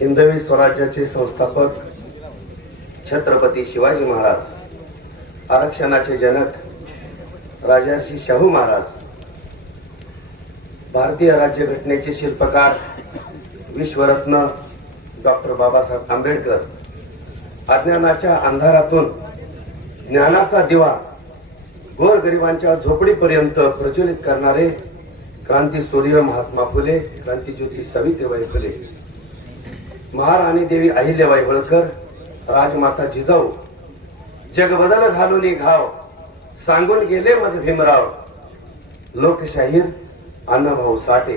हिंदवी स्वराज्याचे संस्थापक छत्रपती शिवाजी महाराज आरक्षणाचे जनक राजर्षी शाहू महाराज भारतीय राज्यघटनेचे शिल्पकार विश्वरत्न डॉक्टर बाबासाहेब आंबेडकर अज्ञानाच्या अंधारातून ज्ञानाचा दिवा गोरगरिबांच्या झोपडीपर्यंत प्रज्वलित करणारे क्रांती सूर्य महात्मा फुले क्रांती ज्योती सावित्रीबाई फुले. महाराणी देवी अहिल्याबाई होळकर राजमाता जिजाऊ जगबदल घालून घाव सांगून गेले माझ भीमराव. लोकशाहीर अण्णाभाऊ साठे.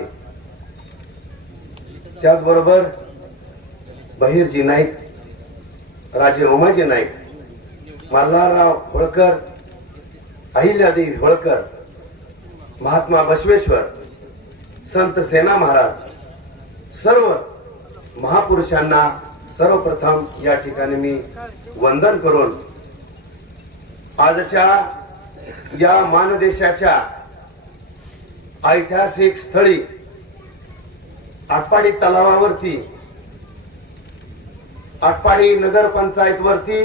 त्याचबरोबर बहिरजी नाईक राजे उमाजी नाईक मल्हारराव होळकर अहिल्यादेवी होळकर महात्मा बसवेश्वर संत सेना महाराज सर्व महापुरुषांना सर्वप्रथम या ठिकाणी मी वंदन करून आजच्या या मानदेशाच्या ऐतिहासिक स्थळी आटपाडी तलावावरती आटपाडी नगरपंचायत वरती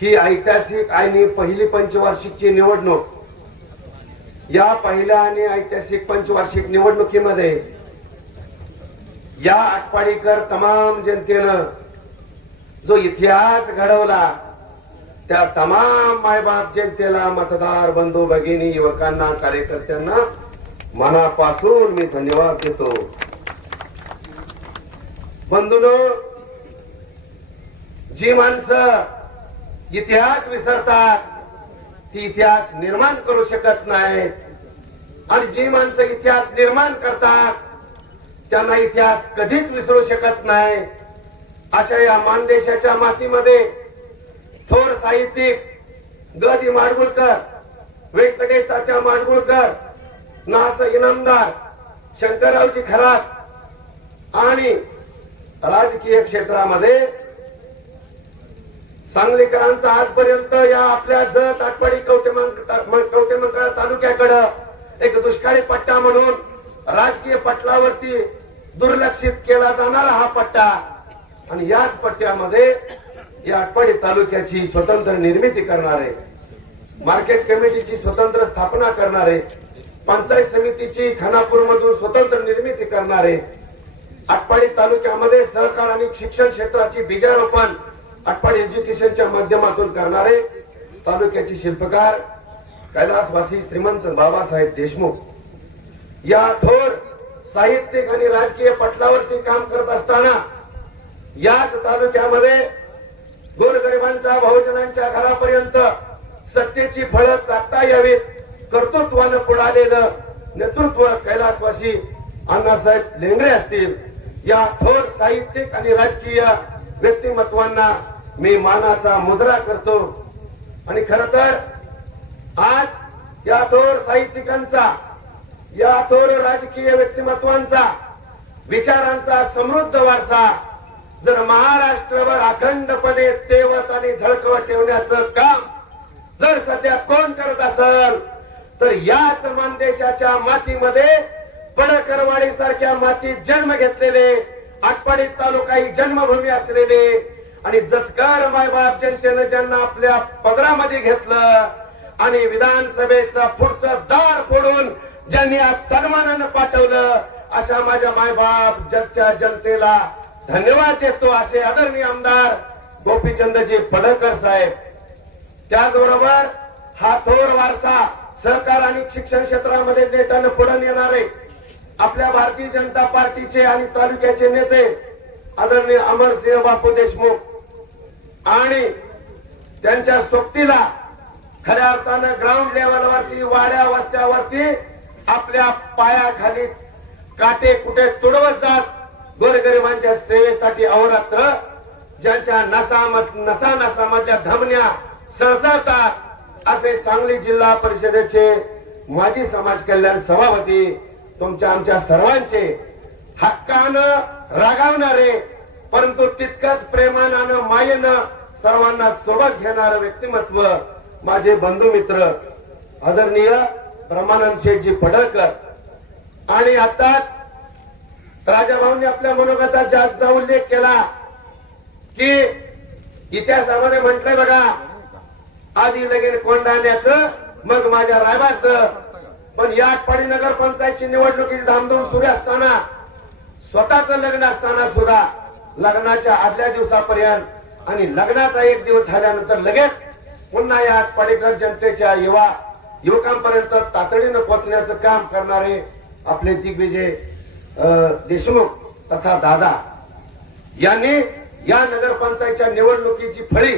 ही ऐतिहासिक आणि पहिली पंचवार्षिकची निवडणूक या पहिल्या आणि ऐतिहासिक पंचवार्षिक निवडणुकीमध्ये या आटपाडीकर तमाम जनतेनं जो इतिहास घडवला त्या तमाम मायबाप जनतेला मतदार बंधू भगिनी युवकांना कार्यकर्त्यांना मनापासून मी धन्यवाद देतो. बंधून जी माणसं इतिहास विसरतात ती इतिहास निर्माण करू शकत नाहीत. आणि जी माणसं इतिहास निर्माण करतात त्यांना इतिहास कधीच विसरू शकत नाही. अशा या मानदेशाच्या मातीमध्ये थोर साहित्यिक गदी माडगुळकर व्यंकटेश तात्या माडगुळकर नास इनामदार शंकररावजी खरात आणि राजकीय क्षेत्रामध्ये सांगलीकरांचा आजपर्यंत या आपल्या जत आटपाडी कवटेमंकाळ तालुक्याकडं एक दुष्काळी पट्टा म्हणून राजकीय पटलावरती दुर्लक्षित केला जाणारा हा पट्टा. आणि याच पट्ट्यामध्ये या आटपाडी तालुक्याची स्वतंत्र निर्मिती करणारे मार्केट कमिटीची स्वतंत्र स्थापना करणारे पंचायत समितीची खानापूर मधून स्वतंत्र निर्मिती करणारे आटपाडी तालुक्यामध्ये सहकार आणि शिक्षण क्षेत्राची बीजारोपण अटपाड एज्युकेशनच्या माध्यमातून करणारे तालुक्याचे शिल्पकार कैलासवासी श्रीमंत बाबासाहेब देशमुख. या थोर साहित्यिक आणि राजकीय पटलावरती काम करत असताना याच तालुक्यामध्ये गोरगरिबांच्या बहुजनांच्या घरापर्यंत सत्तेची फळं चाकता यावीत कर्तृत्वानं पुढालेलं नेतृत्व कैलासवासी अण्णासाहेब लेंगरे असतील. या थोर साहित्यिक आणि राजकीय व्यक्तिमत्वांना मी मानाचा मुजरा करतो. आणि खर तर आज या थोर साहित्यिकांचा या थोर राजकीय व्यक्तिमत्वांचा विचारांचा समृद्ध वारसा जर महाराष्ट्रभर अखंडपणे तेवत आणि झळकवत ठेवण्याचं काम जर सध्या कोण करत असल तर याच मानदेशाच्या मातीमध्ये पडकरवाडी सारख्या मातीत जन्म घेतलेले आटपाडी तालुका ही जन्मभूमी असलेले आणि जतकार मायबाप जनतेनं ज्यांना आपल्या पदरामध्ये घेतलं आणि विधानसभेचं पुढचं दार फोडून ज्यांनी आज सन्मानानं पाठवलं अशा माझ्या मायबाप जगच्या जनतेला धन्यवाद देतो असे आदरणीय आमदार गोपीचंदजी पडळकर साहेब. त्याचबरोबर हा थोर वारसा सहकार आणि शिक्षण क्षेत्रामध्ये नेटानं पुढे नेणारे आपल्या भारतीय जनता पार्टीचे आणि तालुक्याचे नेते आदरणीय अमरसिंह बापू देशमुख आणि त्यांच्या सोबतीला खऱ्या अर्थानं ग्राउंड लेवलवरती वाड्या वस्त्यावरती आपल्या पायाखाली काटे कुठे तुडवत जात गोरगरिबांच्या सेवेसाठी अहोरात्र ज्यांच्या नसा नसा नसामधल्या धमन्या सळसळतात असे सांगली जिल्हा परिषदेचे माजी समाज कल्याण सभापती तुमच्या आमच्या सर्वांचे हक्कानं रागावणारे परंतु तितकंच प्रेमानं मायेनं सर्वांना सोबत घेणारं व्यक्तिमत्व माझे बंधू मित्र आदरणीय ब्रह्मानंद शेठजी पडळकर. आणि आताच राजाभाऊंनी आपल्या मनोगताच्या आजचा उल्लेख केला की इतिहासामध्ये म्हटलंय बघा आधी लगेच कोंडाण्याचं मग माझ्या रायबाचं. पण या आटपाडी नगर पंचायतची निवडणुकीची धामधूम सुरू असताना स्वतःच लग्न असताना सुद्धा लग्नाच्या आदल्या दिवसापर्यंत आणि लग्नाचा एक दिवस झाल्यानंतर लगेच पुन्हा या आटपाडीकर जनतेच्या युवा युवकांपर्यंत तातडीनं पोहोचण्याचं काम करणारे आपले दिग्विजय देशमुख तथा दादा यांनी या नगरपंचायतच्या निवडणुकीची फळी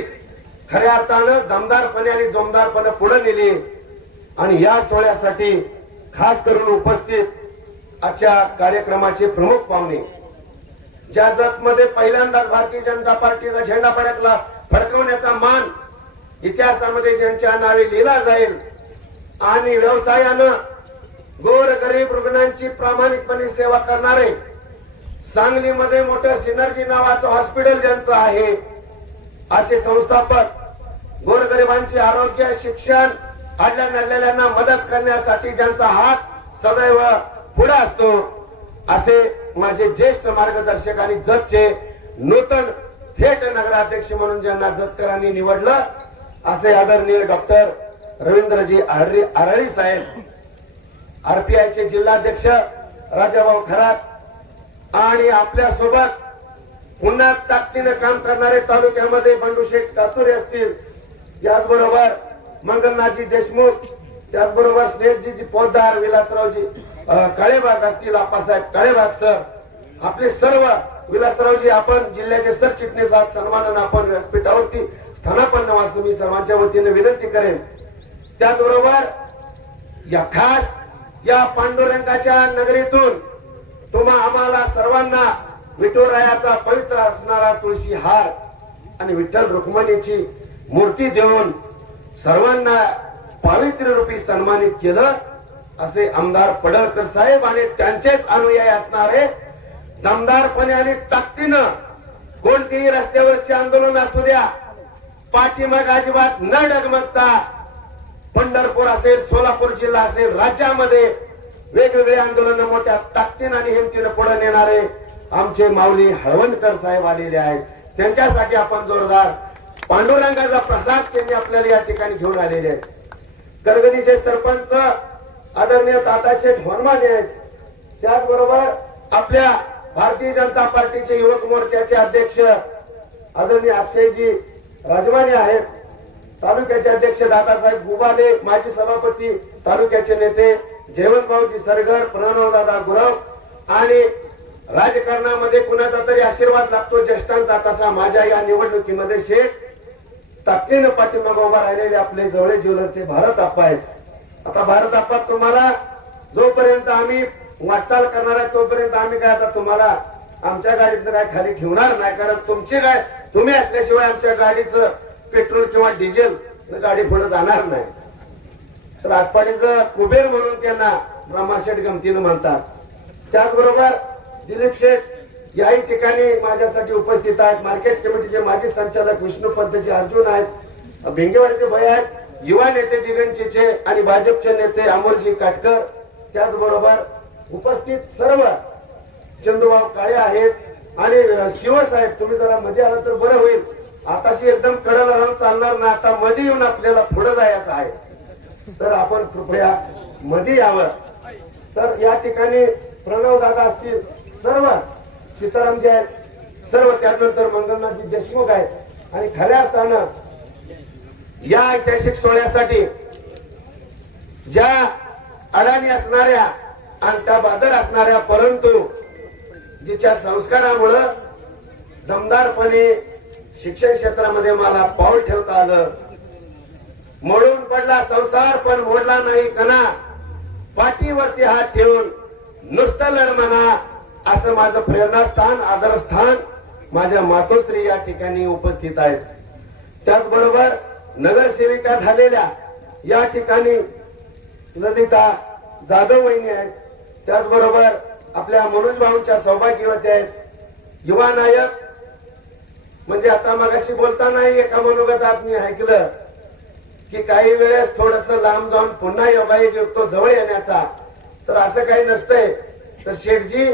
खऱ्या अर्थानं दमदारपणे आणि जोमदारपणे पुढे नेली आणि या सोहळ्यासाठी खास करून उपस्थित आजच्या कार्यक्रमाचे प्रमुख पाहुणे ज्या जतमध्ये पहिल्यांदाच भारतीय जनता पार्टीचा झेंडा फडकला फडकवण्याचा मान इतिहासामध्ये ज्यांच्या नावे लिहिला जाईल आणि व्यवसायानं गोर गरीब रुग्णांची प्रामाणिकपणे सेवा करणारे सांगलीमध्ये मोठं सिनर्जी नावाचं हॉस्पिटल ज्यांचं आहे असे संस्थापक गोरगरिबांचे आरोग्य शिक्षण आडल्या नडलेल्यांना मदत करण्यासाठी ज्यांचा हात सदैव पुढे असतो असे माझे ज्येष्ठ मार्गदर्शक आणि जतचे नूतन थेट नगराध्यक्ष म्हणून ज्यांना जतकरांनी निवडलं असे आदरणीय डॉक्टर रवींद्रजी आरळी आरळी साहेब आरपीआयचे जिल्हाध्यक्ष राजाभाऊ खरात आणि आपल्यासोबत पुन्हा ताकदीने काम करणारे तालुक्यामध्ये बंडूशेठ कातुरे असतील. त्याचबरोबर मंगलनाथजी देशमुख त्याचबरोबर स्नेहजी पोद्दार विलासरावजी काळेबाग असतील आप्पासाहेब काळेबाग सर. आपले सर्व विलासरावजी आपण जिल्ह्याचे सरचिटणीस आहात. सन्मानानं आपण व्यासपीठावरती स्थानापन्न व्हावं मी सर्वांच्या वतीने विनंती करेन. त्याचबरोबर या खास या पांडुरंगाच्या नगरीतून तुम्हा आम्हाला सर्वांना विठोरायाचा पवित्र असणारा तुळशी हार आणि विठ्ठल रुक्मणीची मूर्ती देऊन सर्वांना पावित्र्य रूपी सन्मानित केलं. असे आमदार पडळकर साहेब आणि त्यांचेच अनुयायी असणारे दमदारपणे आणि ताकदीनं कोणतेही रस्त्यावरचे आंदोलन असू द्या. पाठीमाग अजिबात न डगमगता पंढरपूर असेल सोलापूर जिल्हा असेल राज्यामध्ये वेगवेगळे आंदोलन मोठ्या ताकदीनं आणि हिमतीनं पुढे नेणारे आमचे माऊली हळवणकर साहेब आलेले आहेत. त्यांच्यासाठी आपण जोरदार पांडुरंगाचा प्रसाद त्यांनी आपल्याला या ठिकाणी घेऊन आलेले आहेत. गरगडीचे सरपंच आदरणीय ताताशेठ हनुमान आहेत. त्याचबरोबर आपल्या भारतीय जनता पार्टीचे युवक मोर्चाचे अध्यक्ष आदरणीय अक्षयजी राजवाने आहेत. तालुक्याचे अध्यक्ष दादासाहेब गुबाले माजी सभापती तालुक्याचे नेते जयवंतभाऊजी सरगर प्रणवदादा गुरव आणि राजकारणामध्ये कुणाचा तरी आशीर्वाद लागतो ज्येष्ठांचा तसा माझ्या या निवडणुकीमध्ये शेठ. ताकदीनं पाठिंबा उभा राहिलेले आपले जवळे ज्वेलरचे भारत आप्पा आहेत. आता भारत आप्पा तुम्हाला जोपर्यंत आम्ही वाटचाल करणार आहे तोपर्यंत आम्ही काय आता तुम्हाला आमच्या गाडीतनं काय खाली ठेवणार नाही. कारण तुमची काय तुम्ही असल्याशिवाय आमच्या गाडीचं पेट्रोल किंवा डिझेल गाडी पुढे जाणार नाही. तर आटपाडीचं कुबेर म्हणून त्यांना ब्रह्माशेठ गमतीनं म्हणतात. त्याचबरोबर दिलीप शेठ याही ठिकाणी माझ्यासाठी उपस्थित आहेत. मार्केट कमिटीचे माजी संचालक विष्णू पंतजी अर्जुन आहेत. भिंगेवाडीचे भय आहेत. युवा नेते दिगंचीचे आणि भाजपचे नेते अमोलजी काटकर त्याचबरोबर उपस्थित सर्व चंदूभाऊ काळे आहेत आणि शिवसाहेब तुम्ही जरा मध्ये आला तर बरं होईल. आताशी एकदम कडल राहून चालणार ना आता मध्ये येऊन आपल्याला पुढे जायचं आहे. तर आपण कृपया मध्ये यावं. तर या ठिकाणी प्रणव दादा असतील सर्व सीतारामजी आहेत सर्व त्यानंतर मंगलनाथजी देशमुख आहेत. आणि खऱ्या अर्थानं या ऐतिहासिक सोहळ्यासाठी ज्या अडाणी असणाऱ्या आणि त्या बादर असणाऱ्या परंतु जिच्या संस्कारामुळं दमदारपणे शिक्षण क्षेत्रामध्ये मला पाऊल ठेवता आलं. मोडून पडला संसार पण मोडला नाही कणा. पाठीवरती हात ठेवून नुसतं लढ म्हणा असं माझं प्रेरणास्थान आदरस्थान माझ्या मातोश्री या ठिकाणी उपस्थित आहेत. त्याचबरोबर नगरसेविका झालेल्या या ठिकाणी ललिता जाधव वहिनी आहेत. त्याचबरोबर आपल्या मनोज भाऊंच्या सौभाग्यवती आहेत. युवा नायक म्हणजे आता मगाशी बोलताना एका मनोगतात मी ऐकलं की काही वेळेस थोडस लांब जाऊन पुन्हा योगायोग युक्त जवळ येण्याचा. तर असं काही नसतंय. तर शेठजी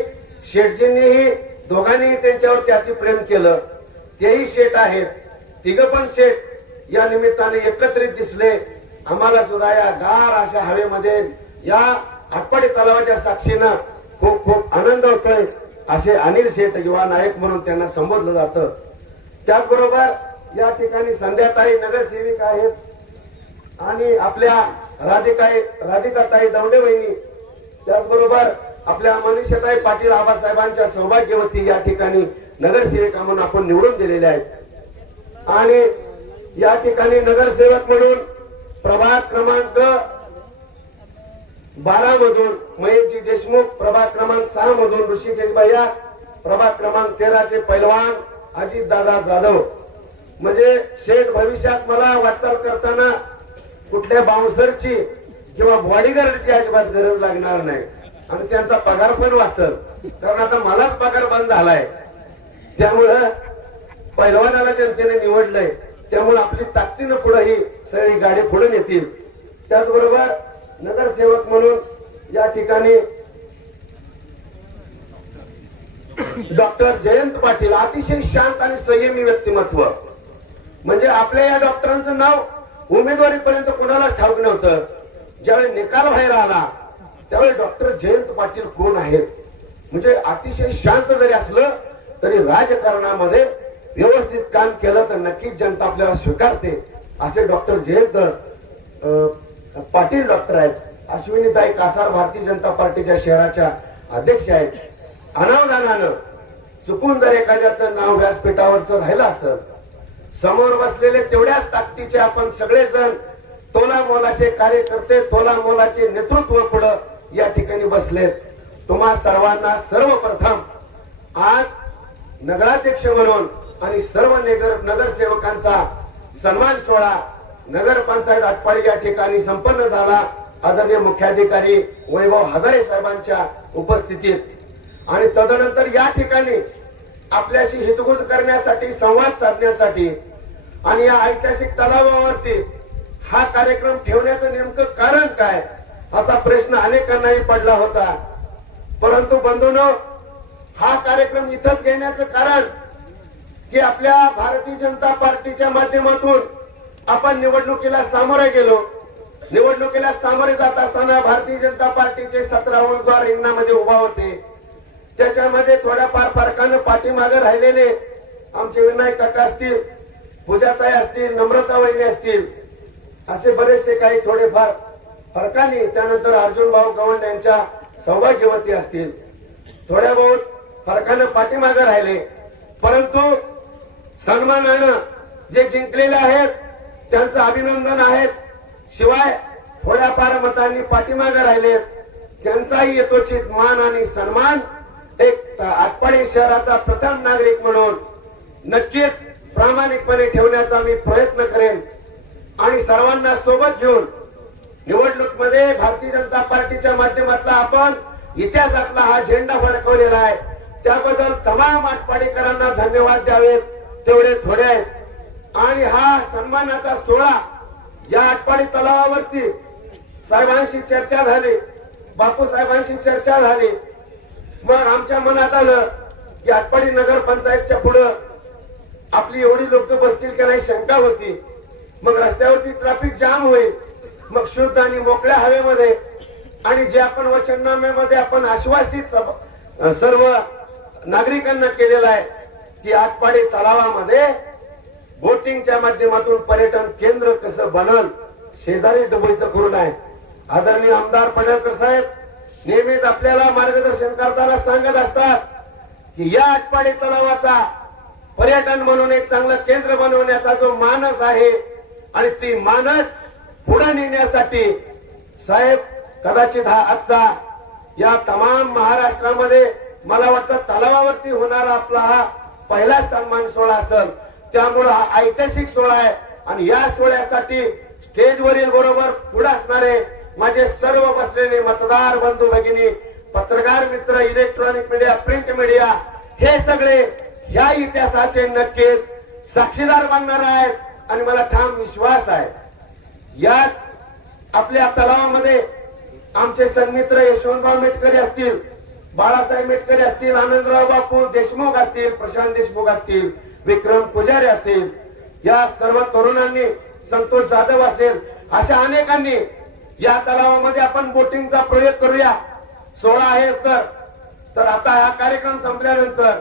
शेठजींनीही दोघांनीही त्यांच्यावर अति प्रेम केलं. तेही शेठ आहेत. तिघ पण शेठ. या निमित्ताने एकत्रित दिसले. आम्हाला सुद्धा या गार अशा हवेमध्ये या आटपाडी तलावाच्या साक्षीनं खूप खूप आनंद होतोय असे अनिल शेठ युवा नायक म्हणून त्यांना संबोधलं जातं. त्याचबरोबर या ठिकाणी संध्याताई नगरसेविका आहेत. आणि आपल्या राधिकाई राधिकाताई दौंडे वहिनी त्याचबरोबर आपल्या मनीषाताई पाटील आबासाहेबांच्या सौभाग्यवती या ठिकाणी नगरसेविका म्हणून आपण निवडून दिलेल्या आहेत. आणि या ठिकाणी नगरसेवक म्हणून प्रभाग क्रमांक बारा मधून महेशजी देशमुख प्रभाग क्रमांक सहा मधून ऋषिकेश भैया प्रभाग क्रमांक तेराचे पैलवान अजित दादा जाधव. म्हणजे शेठ भविष्यात मला वाटचाल करताना कुठल्या बाउन्सरची किंवा बॉडीगार्डची अजिबात गरज लागणार नाही. आणि त्यांचा पगार पण वाचल. कारण आता मलाच पगार बंद झालाय. त्यामुळं पैलवानाला जनतेने निवडलंय. त्यामुळे आपली ताकदीनं पुढे ही सगळी गाडी पुढे नेतील. त्याचबरोबर नगरसेवक म्हणून या ठिकाणी डॉक्टर जयंत पाटील अतिशय शांत आणि संयमी व्यक्तिमत्व. म्हणजे आपल्या या डॉक्टरांचं नाव उमेदवारीपर्यंत कोणाला ठाऊक नव्हतं. ज्यावेळी निकाल बाहेर आला त्यावेळी डॉक्टर जयंत पाटील कोण आहेत? म्हणजे अतिशय शांत जरी असलं तरी राजकारणामध्ये व्यवस्थित काम केलं तर नक्कीच जनता आपल्याला स्वीकारते असे डॉक्टर जयंत अं, पाटील डॉक्टर आहेत. अश्विनीताई कासार भारतीय जनता पार्टीच्या शहराच्या अध्यक्ष आहेत. अनावधानानं चुकून जर एखाद्याचं नाव व्यासपीठावरचं राहिलं असेल समोर बसलेले तेवढ्याच ताकदीचे आपण सगळेजण तोला मोलाचे कार्यकर्ते तोला मोलाचे नेतृत्व पुढं या ठिकाणी बसलेत. तुम्हा सर्वांना सर्वप्रथम आज नगराध्यक्ष म्हणून आणि सर्व नगर नगरसेवकांचा सन्मान सोहळा नगरपंचायत आटपाडी या ठिकाणी संपन्न झाला. आदरणीय मुख्याधिकारी वैभव हजारे साहेबांच्या उपस्थितीत. आणि तदनंतर या ठिकाणी आपल्याशी हितगुज करण्यासाठी संवाद साधण्यासाठी आणि या ऐतिहासिक तलावावरती हा कार्यक्रम ठेवण्याचं नेमकं कारण काय असा प्रश्न अनेकांनाही पडला होता. परंतु बंधून हा कार्यक्रम इथंच घेण्याचं कारण की आपल्या भारतीय जनता पार्टीच्या माध्यमातून आपण निवडणुकीला सामोरे गेलो. निवडणुकीला सामोरे जात असताना भारतीय जनता पार्टीचे सतरा उमेदवार रिंगणामध्ये उभा होते. त्याच्यामध्ये थोड्याफार फरकानं पाठीमागे राहिलेले आमचे विनायक काका असतील पूजाताई असतील नम्रता वहिनी असतील असे बरेचसे काही थोडेफार फरकाने त्यानंतर अर्जुन भाऊ गवंड यांच्या सौभाग्यवती असतील. थोड्या बहुत फरकानं पाठीमागे राहिले. परंतु सन्मानानं जे जिंकलेले आहेत त्यांचं अभिनंदन आहेच शिवाय थोड्याफार मतांनी पाठीमागे राहिलेत. त्यांचाही यथोचित मान आणि सन्मान एक आटपाडी शहराचा प्रथम नागरिक म्हणून नक्कीच प्रामाणिकपणे ठेवण्याचा मी प्रयत्न करेन. आणि सर्वांना सोबत घेऊन निवडणूकमध्ये भारतीय जनता पार्टीच्या माध्यमातला आपण इतिहासातला हा झेंडा फडकवलेला आहे. त्याबद्दल तमाम आटपाडीकरांना धन्यवाद द्यावेत. तेवढे थोडे आहेत. आणि हा सन्मानाचा सोहळा या आटपाडी तलावावरती साहेबांशी चर्चा झाली. बापू साहेबांशी चर्चा झाली. मग आमच्या मनात आलं की आटपाडी नगर पंचायतच्या पुढं आपली एवढी लोक बसतील का नाही शंका होती. मग रस्त्यावरती ट्रॅफिक जाम होईल. मग शुद्ध आणि मोकळ्या हवेमध्ये आणि जे आपण वचननाम्यामध्ये आपण आश्वासित सर्व नागरिकांना केलेलं आहे की आटपाडी तलावामध्ये बोटिंगच्या माध्यमातून पर्यटन केंद्र कसं बनल शेजारी डुबईचं करून आहे. आदरणीय आमदार पडळकर साहेब नेहमीच आपल्याला मार्गदर्शन करताना सांगत असतात की या आटपाडी तलावाचा पर्यटन म्हणून एक चांगलं केंद्र बनवण्याचा जो मानस आहे आणि ती मानस पुढे नेण्यासाठी साहेब कदाचित हा आजचा या तमाम महाराष्ट्रामध्ये मला वाटतं तलावावरती होणारा आपला हा पहिला सन्मान सोहळा असेल त्यामुळं हा ऐतिहासिक सोहळा आहे. आणि या सोहळ्यासाठी स्टेजवरील बरोबर पुढे असणारे माझे सर्व बसलेले मतदार बंधू भगिनी पत्रकार मित्र इलेक्ट्रॉनिक मीडिया प्रिंट मीडिया हे सगळे ह्या इतिहासाचे नक्कीच साक्षीदार बनणार आहेत आणि मला ठाम विश्वास आहे. याच आपल्या तलावामध्ये आमचे सन्मित्र यशवंतराव मेटकरी असतील बाळासाहेब मेटकरी असतील आनंदराव बापू देशमुख असतील प्रशांत देशमुख असतील विक्रम पुजारी असेल या सर्व तरुणांनी संतोष जाधव असेल अशा अनेकांनी या तलावामध्ये आपण बोटिंगचा प्रयोग करूया. सोळा आहे तर. तर आता हा कार्यक्रम संपल्यानंतर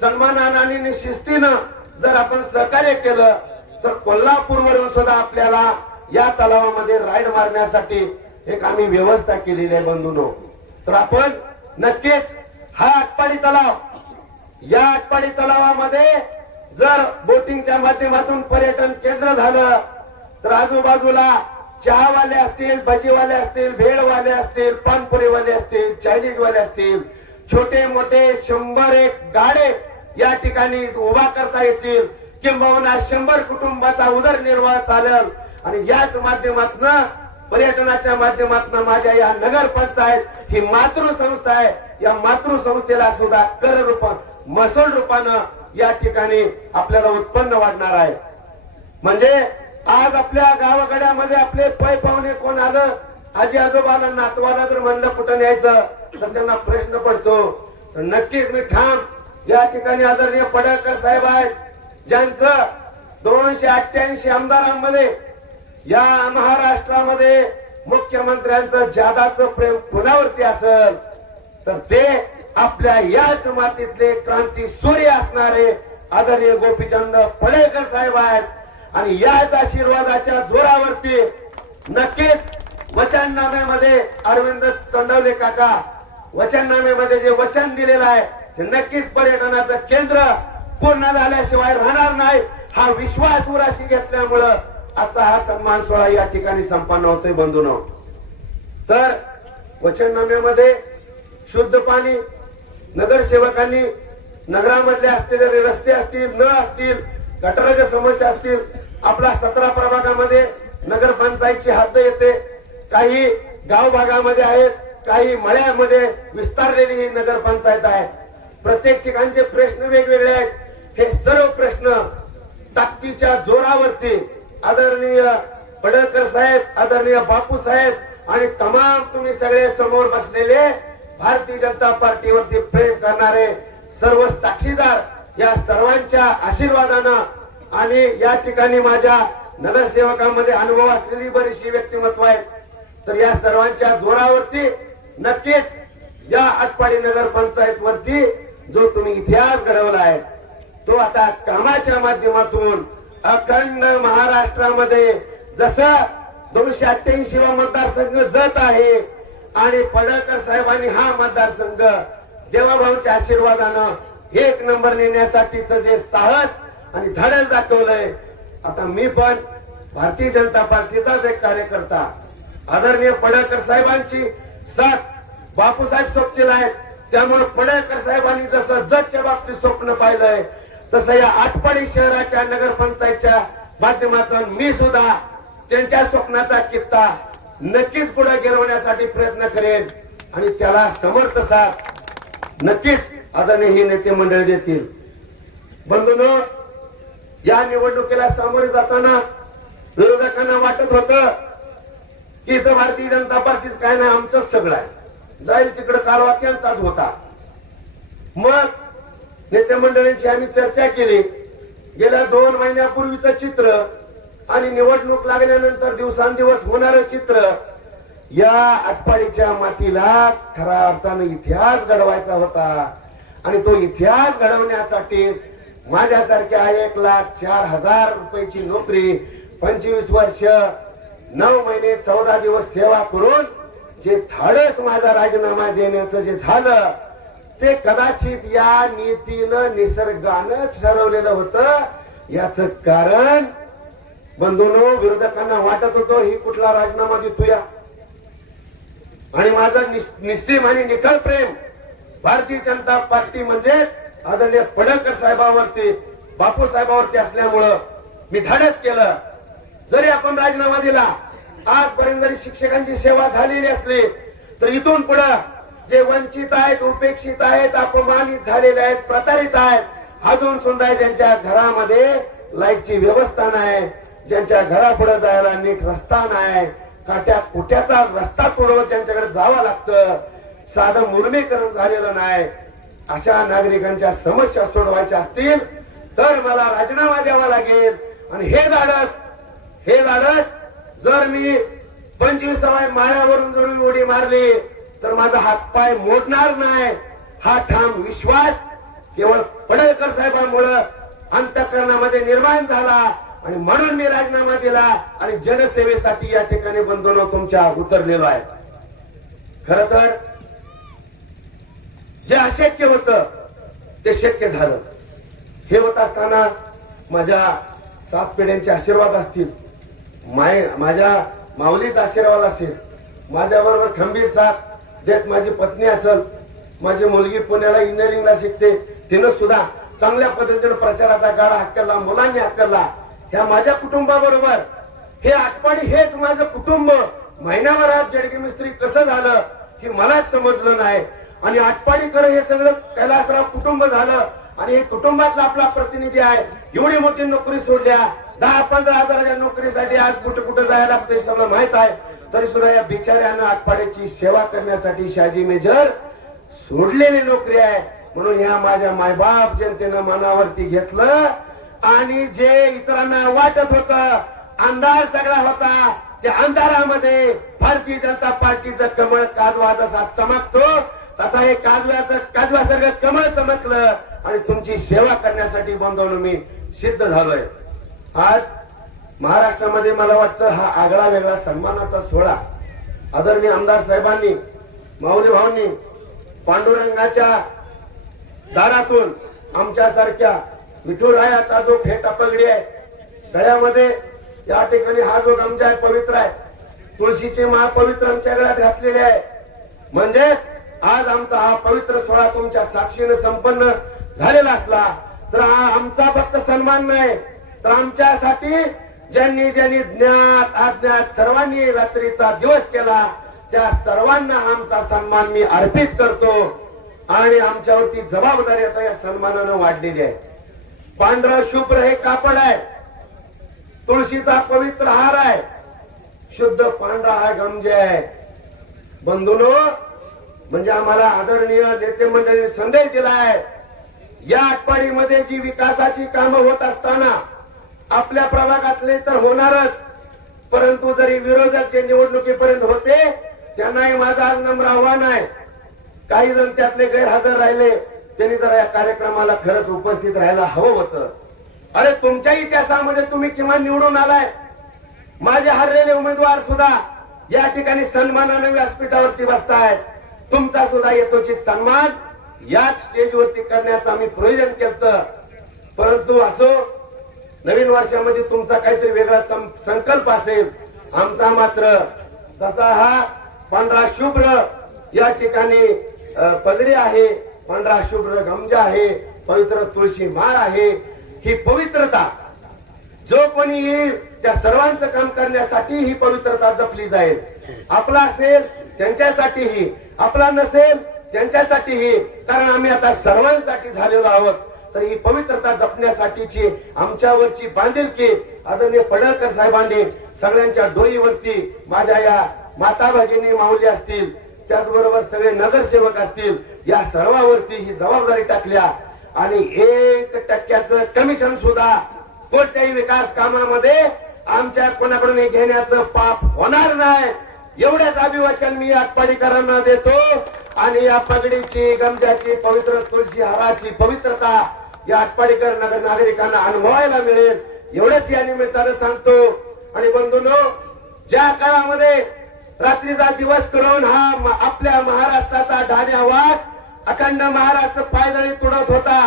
सन्मानानं आणि शिस्तीनं जर आपण सहकार्य केलं तर कोल्हापूरवरून सुद्धा आपल्याला या तलावामध्ये राईड मारण्यासाठी एक आम्ही व्यवस्था केलेली आहे बंधूनो. तर आपण नक्कीच हा आटपाडी तलाव. या आटपाडी तलावामध्ये जर बोटिंगच्या माध्यमातून पर्यटन केंद्र झालं तर आजूबाजूला चहावाले असतील भजीवाले असतील भेळवाले असतील पानपुरीवाले असतील चायनीजवाले असतील छोटे मोठे शंभर एक गाडे या ठिकाणी उभा करता येतील किंबहुना शंभर कुटुंबाचा उदरनिर्वाह चालेल. आणि याच माध्यमातून पर्यटनाच्या माध्यमातून माझ्या या नगर पंचायत ही मातृसंस्था आहे. या मातृसंस्थेला सुद्धा कर रूप महसूल रूपानं या ठिकाणी आपल्याला उत्पन्न वाढणार आहे. म्हणजे आज आपल्या गावागड्यामध्ये आपले पै पाहुणे कोण आलं? आजी आजोबाला नातवाला जर म्हणलं कुठं न्यायचं तर त्यांना प्रश्न पडतो. तर नक्कीच मी ठाम या ठिकाणी आदरणीय पडळकर साहेब आहेत ज्यांचं दोनशे अठ्ठ्याऐंशी आमदारांमध्ये या महाराष्ट्रामध्ये मुख्यमंत्र्यांचं जादाचं प्रेम कुणावरती असेल तर ते आपल्या याच मातीतले क्रांती सूर्य असणारे आदरणीय गोपीचंद पडेकर साहेब आहेत. आणि याच आशीर्वादाच्या जोरावरती नक्कीच वचननाम्यामध्ये अरविंद चंडवले काका वचननाम्यामध्ये जे वचन दिलेलं आहे ते नक्कीच पर्यटनाचं केंद्र पूर्ण झाल्याशिवाय राहणार नाही हा विश्वास उराशी घेतल्यामुळं आजचा हा सन्मान सोहळा या ठिकाणी संपन्न होतोय बंधून. तर वचननाम्यामध्ये शुद्ध पाणी नगरसेवकांनी नगरामधले असलेले रस्ते असतील नळ असतील गटाराच्या समस्या असतील आपल्या सतरा प्रभागामध्ये नगरपंचायतची हद्द येते. काही गाव भागामध्ये आहेत काही मळ्यामध्ये विस्तारलेली ही नगरपंचायत आहे. प्रत्येक ठिकाणचे प्रश्न वेगवेगळे आहेत. हे सर्व प्रश्न ताकदीच्या जोरावरती आदरणीय पडळकर साहेब आदरणीय बापू साहेब आणि तमाम तुम्ही सगळे समोर बसलेले भारतीय जनता पार्टीवरती प्रेम करणारे सर्व साक्षीदार या सर्वांच्या आशीर्वादानं आणि या ठिकाणी माझ्या नगरसेवकांमध्ये अनुभव असलेली बरीचशी व्यक्तिमत्व आहेत. तर या सर्वांच्या जोरावरती नक्कीच या आटपाडी नगर पंचायत वरती जो तुम्ही इतिहास घडवला आहे तो आता कामाच्या माध्यमातून अखंड महाराष्ट्रामध्ये जसं दोनशे अठ्ठ्याऐंशी वा मतदारसंघ जत आहे आणि पडळकर साहेबांनी हा मतदारसंघ देवाभाऊच्या आशीर्वादानं एक नंबर नेण्यासाठीच जे साहस आणि धडस दाखवलंय आता मी पण भारतीय जनता पार्टीचाच एक कार्यकर्ता आदरणीय पडळकर साहेबांची साथ बापूसाहेब सोबतीला आहेत त्यामुळे पडळकर साहेबांनी जसं जतच्या बाबतीत स्वप्न पाहिलंय तसं या आटपाडी शहराच्या नगरपंचायतच्या माध्यमातून मी सुद्धा त्यांच्या स्वप्नाचा कित्ता नक्कीच पुढे गिरवण्यासाठी प्रयत्न करेन. आणि त्याला समर्थ साथ नक्कीच आदरणीय ही नेते मंडळ देतील. बंधून या निवडणुकीला सामोरे जाताना विरोधकांना वाटत होत की इथं भारतीय जनता पार्टीच काय नाही आमचंच सगळं आहे. जाईल तिकडे कारवा त्यांचाच होता. मग नेत्या मंडळींची आम्ही चर्चा केली. गेल्या दोन महिन्यापूर्वीचं चित्र आणि निवडणूक लागल्यानंतर दिवसांदिवस होणारं चित्र या आटपाडीच्या मातीलाच खऱ्या अर्थानं इतिहास घडवायचा होता. आणि तो इतिहास घडवण्यासाठी माझ्यासारख्या एक लाख चार हजार रुपयाची नोकरी पंचवीस वर्ष नऊ महिने चौदा दिवस सेवा करून जे धाडस माझा राजीनामा देण्याचं जे झालं ते कदाचित या नीतीनं निसर्गानंच ठरवलेलं होतं. याच कारण बंधूनो विरोधकांना वाटत होतो ही कुठला राजीनामा देतोया? आणि माझा निस- निस्सीम आणि निखळ प्रेम भारतीय जनता पार्टी म्हणजे आदरणीय पडळकर साहेबांवरती बापू साहेबांवरती असल्यामुळं मी धाडस केलं. जरी आपण राजीनामा दिला आजपर्यंत जरी शिक्षकांची सेवा झालेली असली तर इथून पुढं जे वंचित आहेत उपेक्षित आहेत अपमानित झालेले आहेत प्रतारित आहेत अजून सुद्धा ज्यांच्या घरामध्ये लाईटची व्यवस्था नाही ज्यांच्या घरापुढे जायला नीट रस्ता नाही काट्या कुट्याचा रस्ता पुढं ज्यांच्याकडे जावं लागतं? साधं मुर्मीकरण झालेलं नाही. अशा नागरिकांच्या समस्या सोडवायच्या असतील तर मला राजीनामा द्यावा लागेल. आणि हे धाडस हे धाडस जर मी पंचवीसाव्या माळ्यावरून जर उडी मारली तर माझा हातपाय मोडणार नाही. हा ठाम विश्वास केवळ पडळकर साहेबांमुळं अंतकरणामध्ये निर्माण झाला आणि म्हणून मी राजीनामा दिला आणि जनसेवेसाठी या ठिकाणी बंधन तुमच्या उतरलेलो आहे. खर तर जे अशक्य होत ते शक्य झालं. हे होत असताना माझ्या सात पिढ्यांचे आशीर्वाद असतील माय माझ्या माऊलीचा आशीर्वाद असेल माझ्या बरोबर खंबीर साथ देत माझी पत्नी असेल माझी मुलगी पुण्याला इंजिनिअरिंगला शिकते तिनं सुद्धा चांगल्या पद्धतीने प्रचाराचा गाडा हक्करला मुलांनी हक्करला ह्या माझ्या कुटुंबाबरोबर हे आठवणी हेच माझं कुटुंब. महिन्याभरात जडगी मिस्त्री कसं झालं हे मलाच समजलं नाही. आणि आटपाडी खरं हे सगळं कैलासराव कुटुंब झालं आणि हे कुटुंबातला आपला प्रतिनिधी आहे. एवढी मोठी नोकरी सोडल्या दहा पंधरा हजाराच्या नोकरीसाठी आज कुठे कुठे जायला लागतं हे सगळं माहीत आहे. तरी सुद्धा या बिचाऱ्यांना आटपाड्याची सेवा करण्यासाठी शाजी मेजर सोडलेली नोकरी आहे. म्हणून ह्या माझ्या मायबाप जनतेनं मनावरती घेतलं. आणि जे इतरांना वाटत होत अंधार सगळा होता त्या अंधारामध्ये भारतीय जनता पार्टीचं कमळ काजवा जसा चमकतो. तसा हे काजव्याचं काजव्यासारखं कमळ चमकलं आणि तुमची सेवा करण्यासाठी बंधवून मी सिद्ध झालोय. आज महाराष्ट्रामध्ये मला वाटतं हा आगळा वेगळा सन्मानाचा सोहळा. आदरणीय आमदार साहेबांनी माऊली भाऊंनी पांडुरंगाच्या दारातून आमच्यासारख्या विठुरायाचा जो फेटा पगडी आहे गळ्यामध्ये या ठिकाणी हा जो गमजा आहे पवित्र आहे तुळशीचे महापवित्र आमच्या गळ्यात घातलेले आहे. म्हणजेच आज आमचा हा पवित्र सोहळा तुमच्या साक्षीने संपन्न झालेला असला तर हा आमचा फक्त सन्मान नाही तर आमच्यासाठी ज्यांनी ज्यांनी ज्ञात अज्ञात सर्वांनी रात्रीचा दिवस केला त्या सर्वांना आमचा सन्मान मी अर्पित करतो. आणि आमच्यावरती जबाबदारी आता या सन्मानानं वाढलेली आहे. पांढरा शुभ्र हे कापड आहे. तुळशीचा पवित्र हार आहे. शुद्ध पांढरा हा गमजे आहे. बंधूनो म्हणजे आम्हाला आदरणीय नेते मंडळींनी संदेश दिला आहे या आठवडीमध्ये जी विकासाची कामं होत असताना आपल्या प्रभागातले तर होणारच. परंतु जरी विरोधाचे निवडणुकीपर्यंत होते त्यांनाही माझं आज नम्र आव्हान आहे. काही जण त्यातले गैरहजर राहिले त्यांनी जरा या कार्यक्रमाला खरंच उपस्थित राहायला हवं होतं. अरे तुमच्या इतिहासामध्ये तुम्ही किमान निवडून आलाय. माझे हरलेले उमेदवार सुद्धा या ठिकाणी सन्मानाने व्यासपीठावरती बसतायत. तुमचा सुद्धा येतोची सन्मान याच स्टेजवरती करण्याचं आम्ही प्रयोजन केलं परंतु असो नवीन वर्षामध्ये तुमचा काहीतरी वेगळा संकल्प असेल. आमचा मात्र तसा हा पांढरा शुभ्र या ठिकाणी पगडी आहे. पांढरा शुभ्र गमजा आहे. पवित्र तुळशी माळ आहे. ही पवित्रता जो कोणी येईल त्या सर्वांचं काम करण्यासाठी ही पवित्रता जपली जाईल. आपला असेल त्यांच्यासाठीही. आपला नसेल त्यांच्यासाठीही. कारण आम्ही आता सर्वांसाठी झालेलो आहोत. तर ही पवित्रता जपण्यासाठीची आमच्यावरची बांधिलकी आदरणीय पडळकर साहेबांनी सगळ्यांच्या डोईवरती माझ्या या माता भगिनी माऊली असतील त्याचबरोबर सगळे नगरसेवक असतील या सर्वावरती ही जबाबदारी टाकल्या. आणि एक टक्क्याचं कमिशन सुद्धा कोणत्याही विकास कामामध्ये आमच्या कोणाकडून घेण्याचं पाप होणार नाही. एवढ्याच अभिवाचन मी आटपाडीकरांना देतो. आणि या पगडीची गमजाची पवित्र तुळशी हाराची पवित्रता या आटपाडीकर नगर नागरिकांना अनुभवायला मिळेल. एवढंच या निमित्तानं सांगतो. आणि बंधूनो ज्या काळामध्ये रात्रीचा दिवस करून हा आपल्या महाराष्ट्राचा ढाण्यावाद अखंड महाराष्ट्र पायदळी तुडत होता.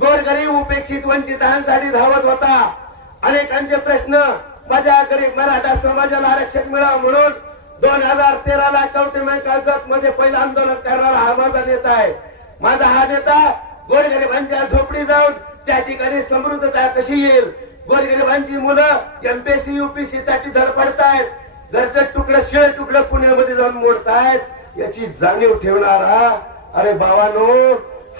गोरगरीब उपेक्षित वंचितांसाठी धावत होता. अनेकांचे प्रश्न माझ्या गरीब मराठा समाजाला आरक्षण मिळावं म्हणून दोन हजार तेराला कवटेमय काळजात मध्ये पहिलं आंदोलन करणारा हा माझा नेता आहे. माझा हा नेता गोरगरिबांच्या झोपडी जाऊन त्या ठिकाणी समृद्धता कशी येईल? गोरगरिबांची मुलं एमपीएससी युपीसी साठी धडपडतायत. घरचं तुकडं शेळ तुकडं पुण्यामध्ये जाऊन मोडतायत. याची जाणीव ठेवणारा अरे बाबानो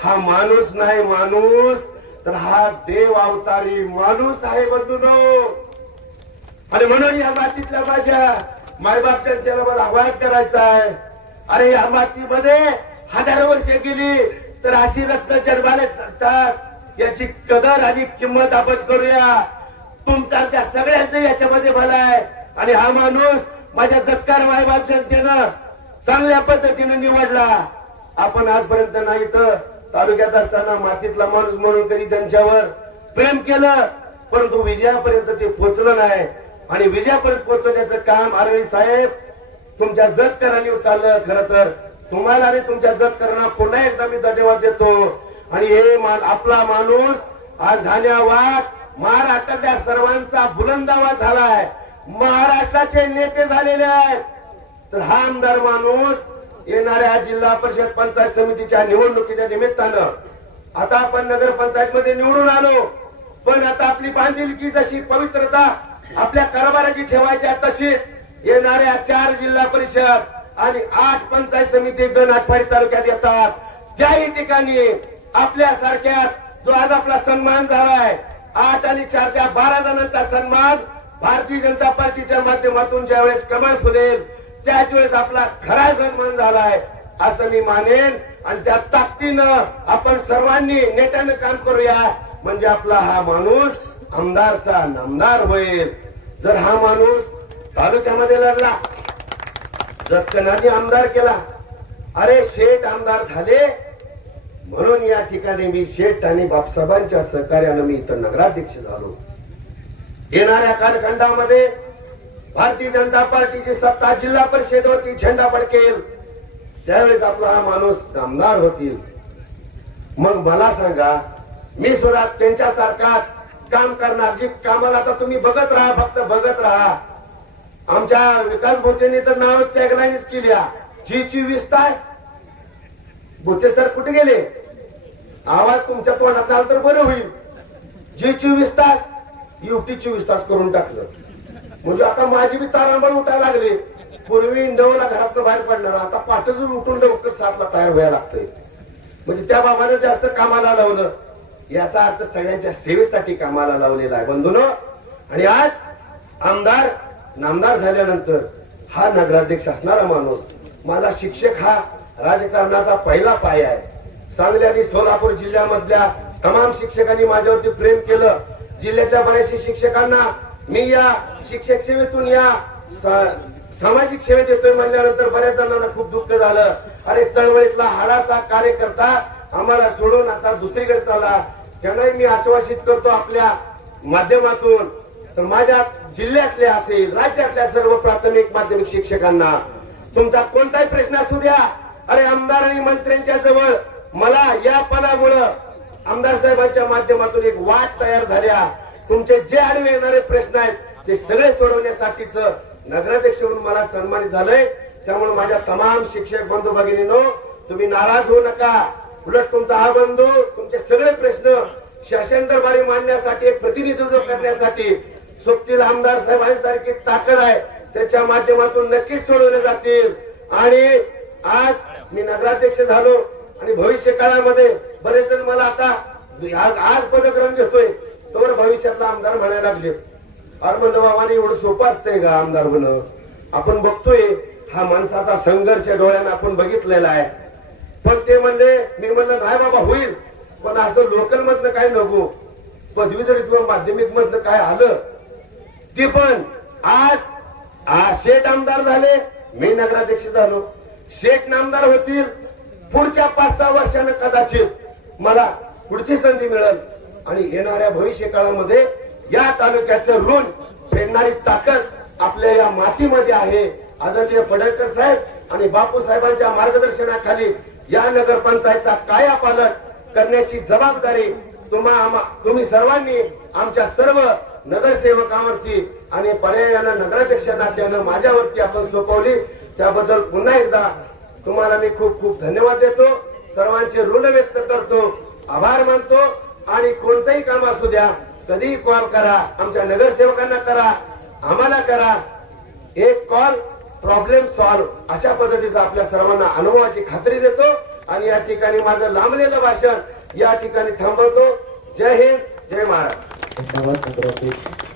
हा माणूस नाही माणूस तर हा देव अवतारी माणूस आहे बंधूनो. आणि म्हणून या मातीतल्या माझ्या मायबापच्या जनतेला मला करायचा आहे. अरे या मातीमध्ये हजारो वर्षे गेली तर अशी रत्न जन्माला नसतात. याची कदर आणि किंमत आपण करूया. तुमचा त्या सगळ्यांचं याच्यामध्ये भला आहे. आणि हा माणूस माझ्या जत्कार मायबाप जनतेनं चांगल्या पद्धतीने निवडला. आपण आजपर्यंत नाही तर तालुक्यात असताना मातीतला माणूस म्हणून कधी त्यांच्यावर प्रेम केलं परंतु विजयापर्यंत ते पोचलं नाही. आणि विजयापर्यंत पोहोचवण्याचं काम आरवी साहेब तुमच्या जतकरांनी चाललं खर तर. तुम्हाला आणि तुमच्या जतकरांना पुन्हा एकदा मी धन्यवाद देतो. आणि हे आपला माणूस आज धान्या महाराष्ट्रातल्या सर्वांचा बुलंदावा झालाय. महाराष्ट्राचे नेते झालेले आहेत. तर हा आमदार माणूस येणाऱ्या जिल्हा परिषद पंचायत समितीच्या निवडणुकीच्या निमित्तानं आता आपण नगरपंचायत मध्ये निवडून आलो. पण आता आपली बांधिलकी जशी पवित्रता आपल्या कारभाराची ठेवायची तशीच येणाऱ्या चार जिल्हा परिषद आणि आठ पंचायत समिती दोन आठवाडी तालुक्यात येतात. त्याही ठिकाणी आपल्या सारख्या जो आज आपला सन्मान झालाय आठ आणि चार त्या बारा जणांचा सन्मान भारतीय जनता पार्टीच्या माध्यमातून ज्यावेळेस कमळ फुलेल त्याच वेळेस आपला खरा सन्मान झालाय असं मी मानेन. आणि त्या ताकदीनं आपण सर्वांनी नेटानं काम करूया म्हणजे आपला हा माणूस आमदारचा नामदार होईल. जर हा माणूस तालुक्यामध्ये लढला जर आमदार केला अरे शेठ आमदार झाले म्हणून या ठिकाणी मी शेठ आणि बापसाहेबांच्या सहकार्यानं मी इथं नगराध्यक्ष झालो. येणाऱ्या कालखंडामध्ये भारतीय जनता पार्टीची सत्ता जिल्हा परिषदेवरती झेंडा फडकेल. त्यावेळेस आपला हा माणूस आमदार होतील. मग मला सांगा मी सुद्धा त्यांच्यासारखा काम करणार. जे कामाला आता तुम्ही बघत राहा फक्त बघत राहा. आमच्या विकास भोतेने तर नाव त्यागनानीच केली जी चोवीस तास. भोते सर कुठे गेले? आवाज तुमच्या तोंडात आला तर बरं होईल. जी चोवीस तास. युटी चोवीस तास करून टाकलं. म्हणजे आता माझी बी तारांबळ उठायला लागले. पूर्वी नऊला घरात बाहेर पडणार. आता पाठच उठून लवकर सातला तयार व्हायला लागतंय. म्हणजे त्या बाबाने जास्त कामाला लावलं. याचा अर्थ सगळ्यांच्या सेवेसाठी कामाला लावलेला आहे बंधून. आणि आज आमदार नामदार झाल्यानंतर हा नगराध्यक्ष असणारा माणूस माझा शिक्षक हा राजकारणाचा पहिला पाय आहे. सांगली आणि सोलापूर जिल्ह्यामधल्या तमाम शिक्षकांनी माझ्यावरती प्रेम केलं. जिल्ह्यातल्या बऱ्याचशा शिक्षकांना मी या शिक्षक सेवेतून या सामाजिक सेवेत येतोय म्हणल्यानंतर बऱ्याच जणांना खूप दुःख झालं. अरे चळवळीतला हाडाचा कार्यकर्ता आम्हाला सोडून आता दुसरीकडे चाला त्यांनाही मी आश्वासित करतो आपल्या माध्यमातून तर माझ्या जिल्ह्यातल्या असेल राज्यातल्या सर्व प्राथमिक माध्यमिक शिक्षकांना तुमचा कोणताही प्रश्न असू द्या. अरे आमदार आणि मंत्र्यांच्या जवळ मला या पदामुळं आमदार साहेबांच्या माध्यमातून एक वाट तयार झाल्या. तुमचे जे आडवे येणारे प्रश्न आहेत ते सगळे सोडवण्यासाठीच नगराध्यक्ष म्हणून मला सन्मानित झालंय. त्यामुळे माझ्या तमाम शिक्षक बंधू भगिनीनो तुम्ही नाराज होऊ नका. उलट तुमचा हा बंधू तुमचे सगळे प्रश्न शासन दरबारी मांडण्यासाठी प्रतिनिधित्व करण्यासाठी सोबतील आमदार साहेबांसारखी ताकद आहे. त्याच्या माध्यमातून नक्कीच सोडवले जातील. आणि आज मी नगराध्यक्ष झालो आणि भविष्य काळामध्ये बरेच जण मला आता आज आज पदक्रम घेतोय तोवर भविष्यातला आमदार म्हणायला लागले. अरमंद बाबाने एवढं सोपं असतंय का आमदार म्हणून? आपण बघतोय हा माणसाचा संघर्ष डोळ्यानं आपण बघितलेला आहे. पण ते म्हणले मी म्हणलं नाही बाबा होईल. पण असं लोकल मधलं काय नको. पदवीधर किंवा माध्यमिक मधलं काय आलं ते पण आज शेठ आमदार झाले मी नगराध्यक्ष झालो. शेठ नामदार होतील पुढच्या पाच सहा वर्षानं कदाचित मला पुढची संधी मिळेल. आणि येणाऱ्या भविष्य काळामध्ये या तालुक्याचं ऋण फेडणारी ताकद आपल्या या मातीमध्ये आहे. आदरणीय पडळकर साहेब आणि बापू साहेबांच्या मार्गदर्शनाखाली या नगरपंचायतचा कायापालट करण्याची जबाबदारी तुम्हा तुम्ही सर्वांनी आमच्या सर्व नगरसेवकांवरती आणि पर्यायानं नगराध्यक्ष नात्यानं माझ्यावरती आपण सोपवली. त्याबद्दल पुन्हा एकदा तुम्हाला मी खूप खूप धन्यवाद देतो. सर्वांचे ऋण व्यक्त करतो. आभार मानतो. आणि कोणतंही काम असू द्या कधीही कॉल करा. आमच्या नगरसेवकांना करा. आम्हाला करा. एक कॉल प्रॉब्लेम सॉल्व्ह अशा पद्धतीचा आपल्या सर्वांना अनुभवाची खात्री देतो आणि या ठिकाणी माझं लांबलेलं भाषण या ठिकाणी थांबवतो. जय हिंद जय महाराज धन्यवाद